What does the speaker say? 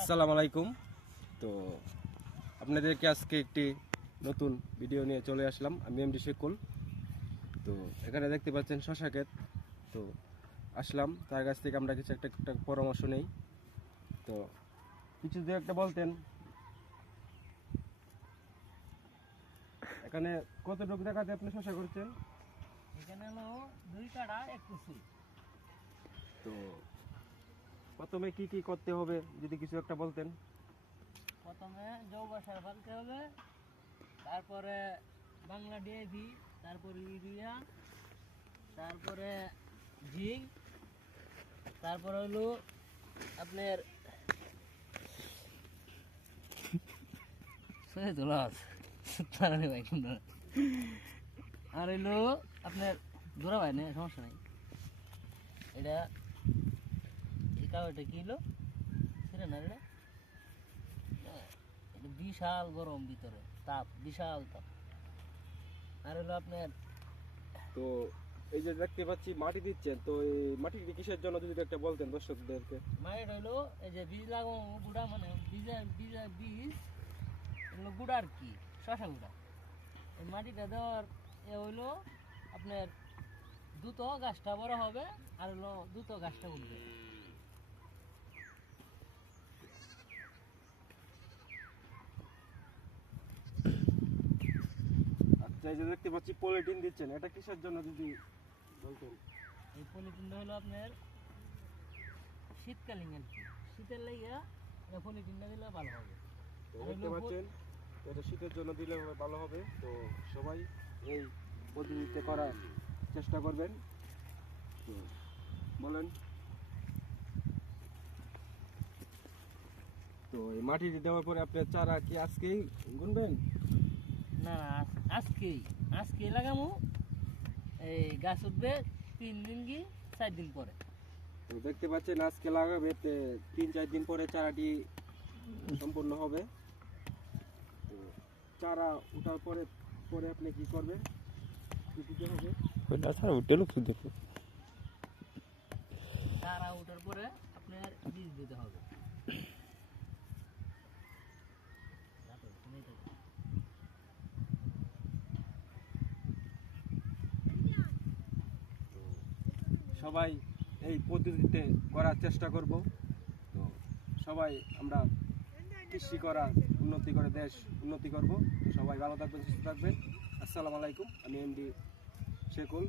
আসসালামু আলাইকুম। তো আপনাদেরকে আজকে একটি নতুন ভিডিও নিয়ে চলে আসলাম। আমি এমডি শেকুল। তো এখানে দেখতে পাচ্ছেন শশা ক্ষেত। তো আসলাম তার কাছ থেকে আমরা কিছু একটা পরামর্শ নেই। তো কিছু দু একটা বলতেন, এখানে কতটুকু জায়গাতে আপনি শশা করছেন? এখানে হলো 2 কাঠা 1 কুচি। তো প্রথমে কি কি করতে হবে যদি কিছু একটা বলতেন। প্রথমে জৈব সার ফেলতে হবে, তারপরে বাংলা ডিএপি, তারপরে ইউরিয়া, তারপরে জিঙ্ক, তারপরে হলো আপনার আর হইলো আপনার ধরা ভাই না, সমস্যা নাই। এটা এই কাগজটা কি হলো সেটা না, এটা এটা বিশাল গরম, ভিতরে তাপ, বিশাল তাপ। আর হলো আপনার তো এই যে দেখতে পাচ্ছি মাটি দিচ্ছেন, তো এই মাটি কিসের জন্য যদি একটা বলতেন দর্শকদেরকে। মায়ের হইলো এই যে বীজ লাগানো গুঁড়া, মানে বীজ এগুলো গুঁড়া আর কি, শশা গুঁড়া। এই মাটিটা দেওয়ার এ হইলো আপনার দ্রুত গাছটা বড় হবে, আর হলো দ্রুত গাছটা উঠবে। আচ্ছা, এই যে দেখতে পাচ্ছি পলিথিন দিচ্ছেন, এটা কিসের জন্য যদি বলতেন। এই পলিথিনটা হলো আপনার শীতকালীন আর কি, শীতের লাগিয়া এই পলিথিনটা দিলে ভালো হবে। তো দেখতে পাচ্ছেন এটা শীতের জন্য দিলে ভালো হবে। তো সবাই এই পদ্ধতিতে করার চেষ্টা করবেন। তো বলেন। তো এই মাটি দেওয়ার পরে আপনার চারা কি আজকেই গুনবেন? না, আজকেই লাগামু। এই গাছ উঠবে 3 দিন কি 4 দিন পরে। তো দেখতে পাচ্ছেন আজকে লাগাবে, 3-4 দিন পরে চারাটি সম্পূর্ণ হবে। তো চারা ওঠার পরে পরে আপনি কি করবেন, কি দিতে হবে? চারা ওঠার পরে আপনার বীজ দিতে হবে। সবাই এই পদ্ধতিতে করার চেষ্টা করব। তো সবাই আমরা কৃষি করা উন্নতি করে দেশ উন্নতি করব। তো সবাই ভালো থাকবেন, সুস্থ থাকবেন। আসসালামু আলাইকুম। আমি এমডি শেকুল।